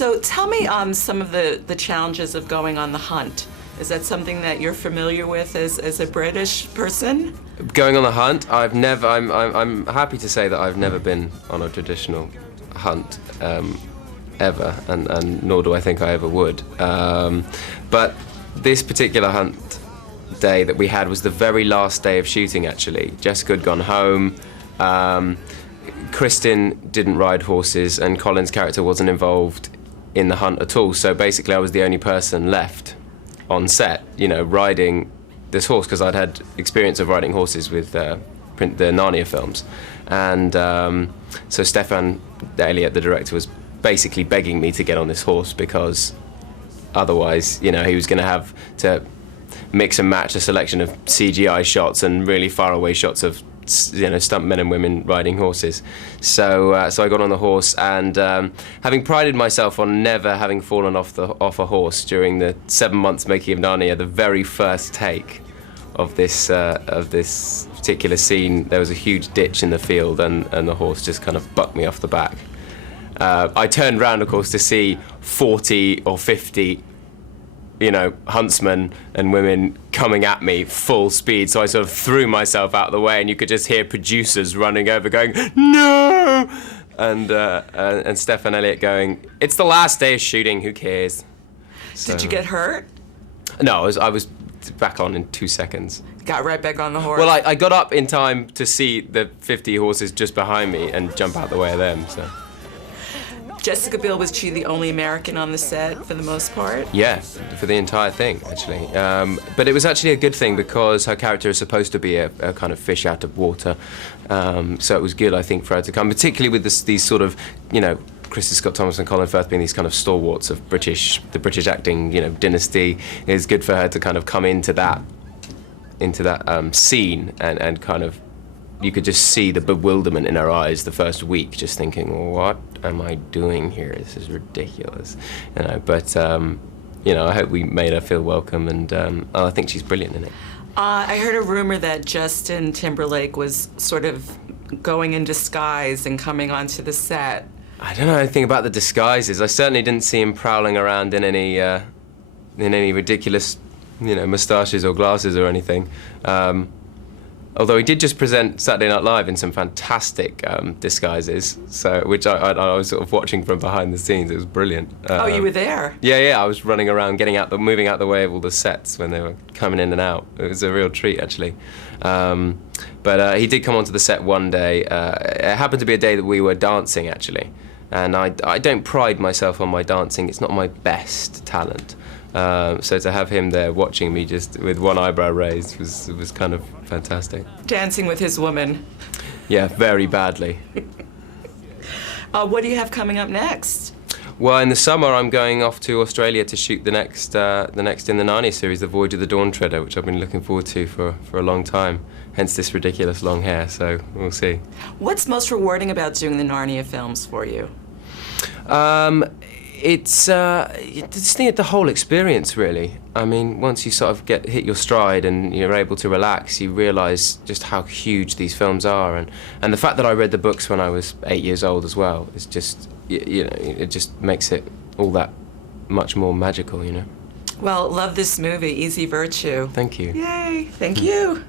So tell me some of the challenges of going on the hunt. Is that something that you're familiar with as a British person? Going on the hunt, I'm happy to say that I've never been on a traditional hunt ever, and nor do I think I ever would. But this particular hunt day that we had was the very last day of shooting, actually. Jessica had gone home. Kristen didn't ride horses, and Colin's character wasn't involved in the hunt at all. So basically I was the only person left on set, riding this horse, because I'd had experience of riding horses with the Narnia films. And so Stefan Elliott, the director, was basically begging me to get on this horse, because otherwise, he was going to have to mix and match a selection of CGI shots and really far away shots of stunt men and women riding horses. So I got on the horse, and having prided myself on never having fallen off a horse during the 7 months making of Narnia, the very first take of this particular scene, there was a huge ditch in the field, and the horse just kind of bucked me off the back. I turned round, of course, to see 40 or 50 huntsmen and women coming at me full speed, so I sort of threw myself out of the way, and you could just hear producers running over going, "No!" and Stefan Elliott going, "It's the last day of shooting, who cares?" So, did you get hurt? No, I was back on in 2 seconds. Got right back on the horse? Well, I got up in time to see the 50 horses just behind me and jump out the way of them, so. Jessica Biel, was she the only American on the set for the most part? Yeah, for the entire thing, actually. But it was actually a good thing, because her character is supposed to be a kind of fish out of water. So it was good, I think, for her to come, particularly with these sort of, Kristen Scott Thomas and Colin Firth being these kind of stalwarts of the British acting, dynasty. It was good for her to kind of come into that scene, and kind of, you could just see the bewilderment in her eyes the first week, just thinking, what am I doing here? This is ridiculous. But I hope we made her feel welcome, and I think she's brilliant in it. I heard a rumor that Justin Timberlake was sort of going in disguise and coming onto the set. I don't know anything about the disguises. I certainly didn't see him prowling around in any ridiculous, moustaches or glasses or anything. Although he did just present Saturday Night Live in some fantastic disguises, which I was sort of watching from behind the scenes. It was brilliant. Oh, you were there? Yeah. I was running around, moving out the way of all the sets when they were coming in and out. It was a real treat, actually. But he did come onto the set one day. It happened to be a day that we were dancing, actually. And I don't pride myself on my dancing. It's not my best talent. So to have him there watching me just with one eyebrow raised was kind of fantastic. Dancing with his woman. Yeah, very badly. What do you have coming up next? Well, in the summer I'm going off to Australia to shoot the next in the Narnia series, The Voyage of the Dawn Treader, which I've been looking forward to for a long time. Hence this ridiculous long hair, so we'll see. What's most rewarding about doing the Narnia films for you? It's the whole experience, really. I mean, once you sort of hit your stride and you're able to relax, you realise just how huge these films are, and the fact that I read the books when I was 8 years old as well is just, it just makes it all that much more magical, Well, love this movie, Easy Virtue. Thank you. Yay, thank you.